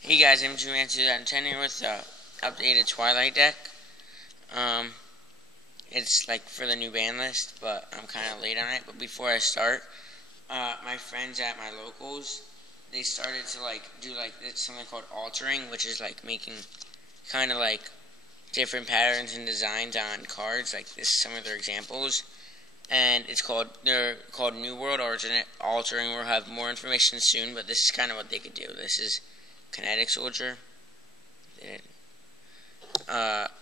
Hey guys, I'm Julian 2010 here with the updated Twilight deck. It's like for the new ban list, but I'm kind of late on it. But before I start, my friends at my locals, they started to do it's something called altering, which is like making kind of like different patterns and designs on cards. Like this is some of their examples, and they're called New World Altering. We'll have more information soon, but this is kind of what they could do. This is Kinetic Soldier.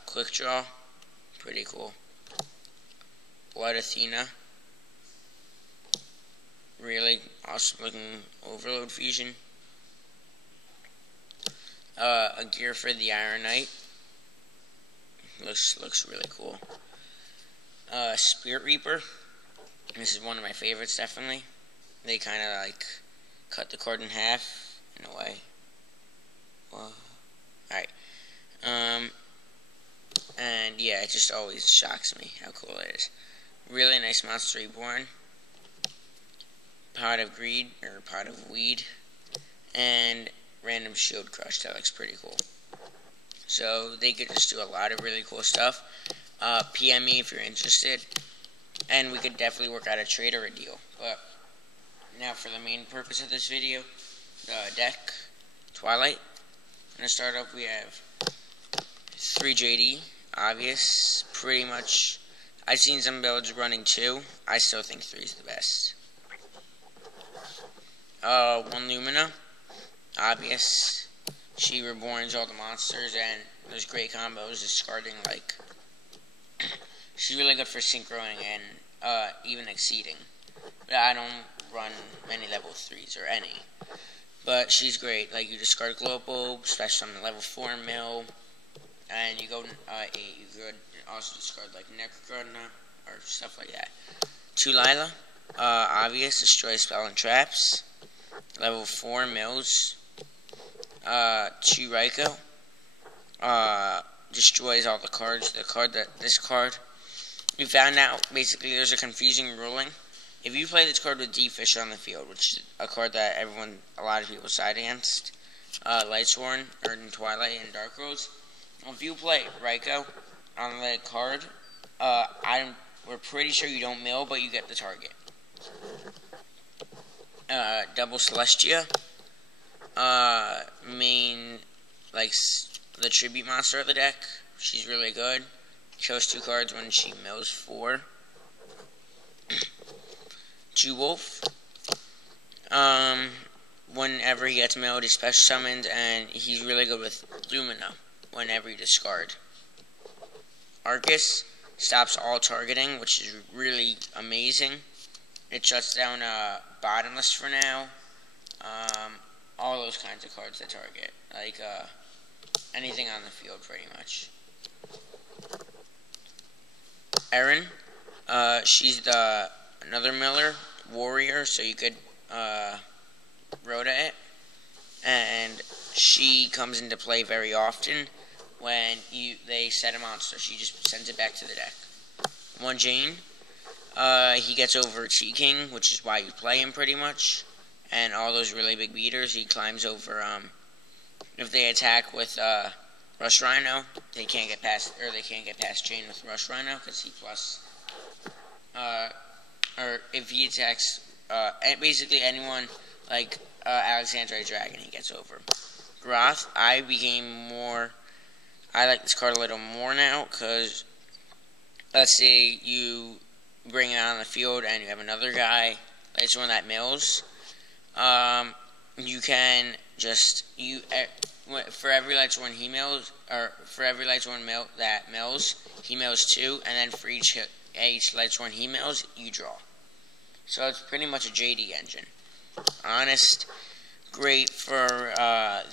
Quick Draw. Pretty cool. Blood Athena. Really awesome looking Overload Fusion. A gear for the Iron Knight. Looks really cool. Spirit Reaper. This is one of my favorites, definitely. They kind of like cut the card in half in a way. Alright. And yeah, it just always shocks me how cool it is. Really nice Monster Reborn. Pot of Greed, or Pot of Weed. And Random Shield Crush. That looks pretty cool. So they could just do a lot of really cool stuff. PM me if you're interested. And we could definitely work out a trade or a deal. But now for the main purpose of this video, the deck, Twilight. To start off, we have 3 JD, obvious, pretty much. I've seen some builds running 2. I still think 3 is the best. 1 Lumina, obvious. She reborns all the monsters, and there's great combos, discarding like. She's really good for synchroing and even exceeding. But I don't run many level 3s or any. But she's great. Like, you discard Glow Bulb, especially on the level 4 mill, and you go 8. You could also discard like Necrogardna or stuff like that. 2 Lila, obvious, destroy spell and traps. Level 4 mills. 2 Raikou, destroys all the cards. This card, we found out basically there's a confusing ruling. If you play this card with D-Fish on the field, which is a card that a lot of people side against, Lightsworn, or in Twilight and Dark Rose, if you play Raikou on the card, we're pretty sure you don't mill, but you get the target. Double Celestia, main, like, the tribute monster of the deck. She's really good. Shows 2 cards when she mills 4. 2 Wolf. Whenever he gets milled, he's special summoned, and he's really good with Lumina whenever you discard. Arcus stops all targeting, which is really amazing. It shuts down Bottomless for now. All those kinds of cards that target, like anything on the field, pretty much. Erin, she's another miller warrior, so you could Rhoda it, and she comes into play very often when they set a monster. She just sends it back to the deck. 1 Jane, he gets over Chi-King, which is why you play him pretty much, and all those really big beaters. He climbs over. If they attack with Rush Rhino, they can't get past Jane with Rush Rhino because he plus. Or if he attacks basically anyone like Alexandria Dragon, he gets over. Groth, I like this card a little more now, because let's say you bring it on the field and you have another guy, like someone that mills, you can just, for every Lightsworn he mills, or for every Lightsworn that mills, he mills 2, and then for each Lightsworn he mills, you draw. So it's pretty much a JD engine. Honest, great for,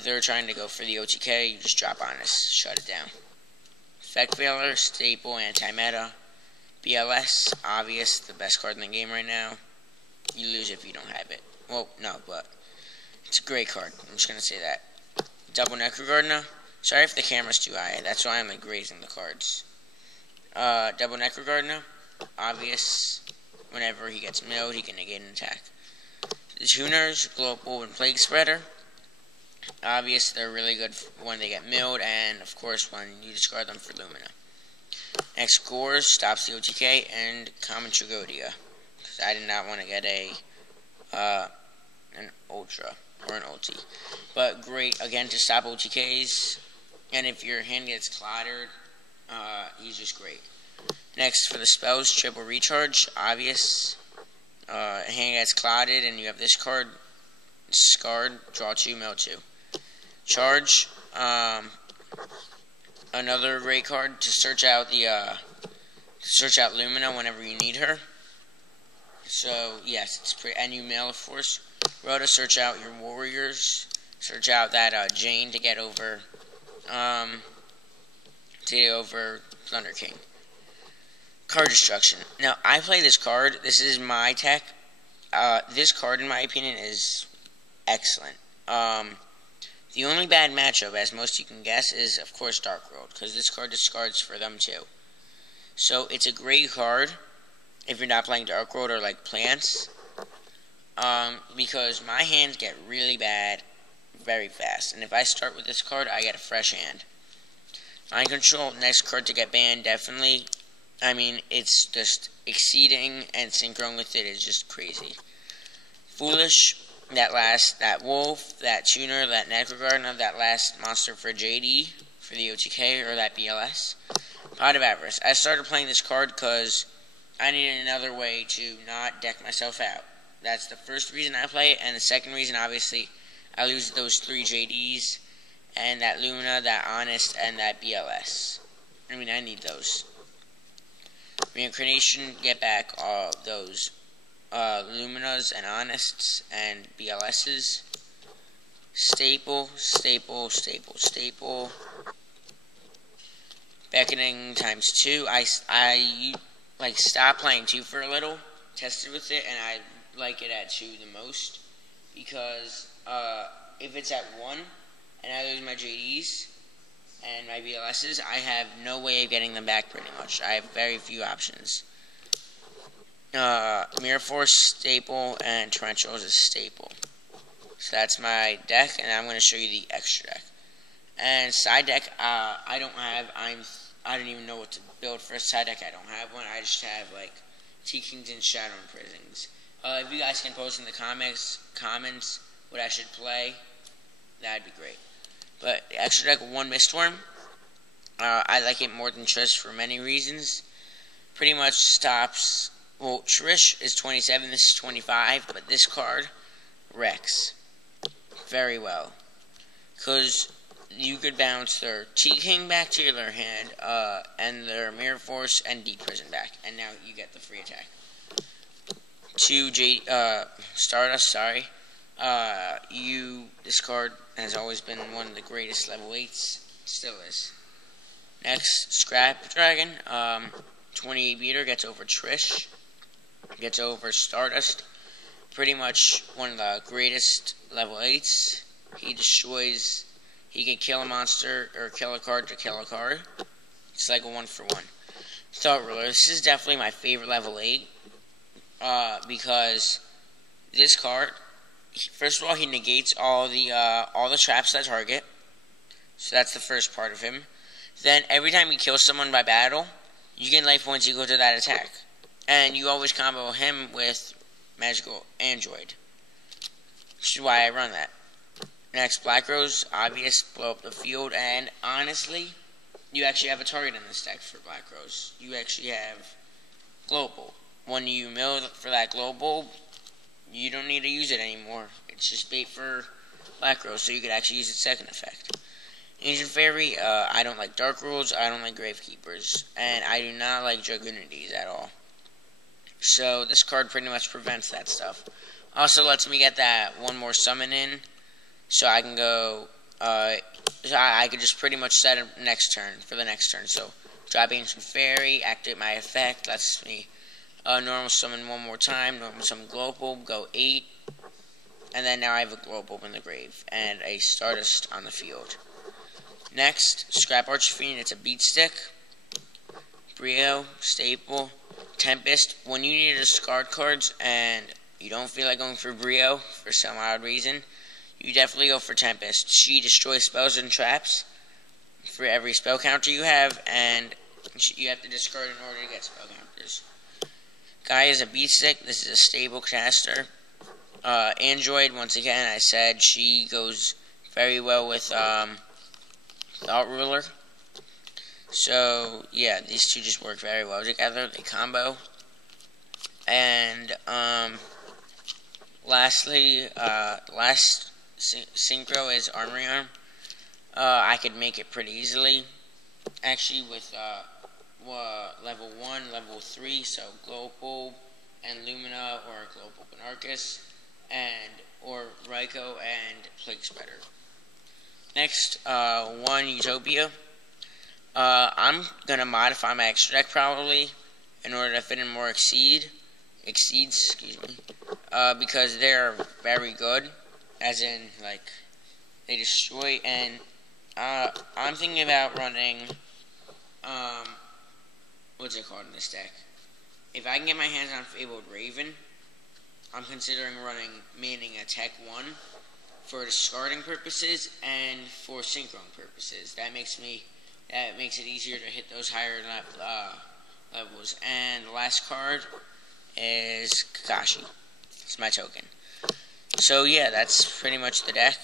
they're trying to go for the OTK, you just drop Honest, shut it down. Effect Veiler, staple, anti-meta. BLS, obvious, the best card in the game right now. You lose if you don't have it. Well, no, but it's a great card. I'm just going to say that. Double Necrogardna. Sorry if the camera's too high. That's why I'm like raising the cards. Double Necrogardna, obvious. Whenever he gets milled, he can negate an attack. The Tuners, Glow Bulb, and Plague Spreader. Obvious, they're really good when they get milled, and of course when you discard them for Lumina. Next, Gores stops the OTK, and Common Tragodia, because I did not want to get an Ultra or an ulti. But great, again, to stop OTKs, and if your hand gets clattered, he's just great. Next, for the spells, Triple Recharge, obvious. Hand gets clouded, and you have this card, Scarred, draw 2, mill 2. Charge, another great card to search out Lumina whenever you need her. So yes, it's pretty. And you mill, of course. Rhoda, search out your warriors. Search out that Jane to get over Thunder King. Card Destruction. Now I play this card. This is my tech. This card, in my opinion, is excellent. The only bad matchup, as most you can guess, is, of course, Dark World, because this card discards for them, too. So, it's a great card if you're not playing Dark World or, like, Plants, because my hands get really bad very fast, and if I start with this card, I get a fresh hand. Mind Control, next card to get banned, definitely. I mean, it's just exceeding, and Synchron with it is just crazy. Foolish. That wolf, that tuner, that Necrogardener, that last monster for JD, for the OTK, or that BLS. Pot of Avarice. I started playing this card because I needed another way to not deck myself out. That's the first reason I play it, and the second reason, obviously, I lose those 3 JDs, and that Lumina, that Honest, and that BLS. I mean, I need those. Reincarnation, get back all those Luminas and Honests and BLSs. Staple. Beckoning times 2. I like stopped playing 2 for a little, tested with it, and I like it at 2 the most, because if it's at 1 and I lose my JDs and my BLSs, I have no way of getting them back pretty much. I have very few options. Mirror Force, staple, and Torrential is a staple. So that's my deck, and I'm going to show you the extra deck. And side deck, I don't even know what to build for a side deck. I don't have one. I just have, like, T-Kings and Shadow Imprisons. If you guys can post in the comments what I should play, that'd be great. But the extra deck, 1 Miststorm. I like it more than Trish for many reasons. Pretty much stops... Well, Trish is 27, this is 25, but this card wrecks very well. Because you could bounce their T-King back to their hand, and their Mirror Force and Deep Prison back, and now you get the free attack. 2 Stardust, sorry. This card has always been one of the greatest level 8s, still is. Next, Scrap Dragon, 28 beater, gets over Trish. Gets over Stardust. Pretty much one of the greatest level 8s. He can kill a monster or kill a card to kill a card. It's like a 1-for-1. Thought Ruler. This is definitely my favorite level 8. Because this card, first of all, he negates all the traps that target. So that's the first part of him. Then every time you kill someone by battle, you gain life points equal to that attack. And you always combo him with Magical Android, which is why I run that. Next, Black Rose, obvious, blow up the field, and honestly, you actually have a target in this deck for Black Rose. You actually have Global. When you mill for that Global, you don't need to use it anymore. It's just bait for Black Rose, so you could actually use its second effect. Ancient Fairy, I don't like Dark Rules, I don't like Gravekeepers, and I do not like Dragunities at all. So this card pretty much prevents that stuff. Also lets me get that 1 more summon in, so I can go, so I could just pretty much set it next turn, for the next turn. So drop Ancient Fairy, activate my effect, lets me normal summon 1 more time, normal summon Global, go 8, and then now I have a Global in the grave, and a Stardust on the field. Next, Scrap Archfiend, it's a beat stick. Brio, staple. Tempest, when you need to discard cards and you don't feel like going for Brio for some odd reason, you definitely go for Tempest. She destroys spells and traps for every spell counter you have, and you have to discard in order to get spell counters. Guy is a beatstick. This is a stable caster. Android, once again, I said she goes very well with Thought Ruler. So, yeah, these two just work very well together. They combo. And, lastly, last synchro is Armory Arm. I could make it pretty easily. Actually, with level 1, level 3, so Global and Lumina, or Global Anarchus, or Raikou and Plague Spreader. Next, one Utopia. I'm gonna modify my extra deck probably in order to fit in more exceeds, because they're very good, as in like they destroy. And I'm thinking about running what's it called in this deck? If I can get my hands on Fabled Raven, I'm considering running maining a Tech 1 for discarding purposes and for synchron purposes. That makes it easier to hit those higher levels. And the last card is Kakashi. It's my token. So yeah, that's pretty much the deck.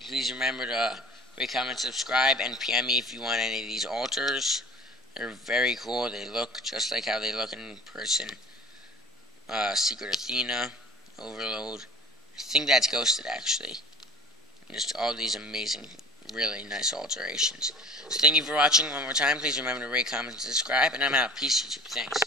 Please remember to rate, comment, subscribe, and PM me if you want any of these altars. They're very cool. They look just like how they look in person. Secret Athena, Overload. I think that's Ghosted, actually. Just all these amazing, really nice alterations. So thank you for watching one more time. Please remember to rate, comment, and subscribe. And I'm out. Peace, YouTube. Thanks.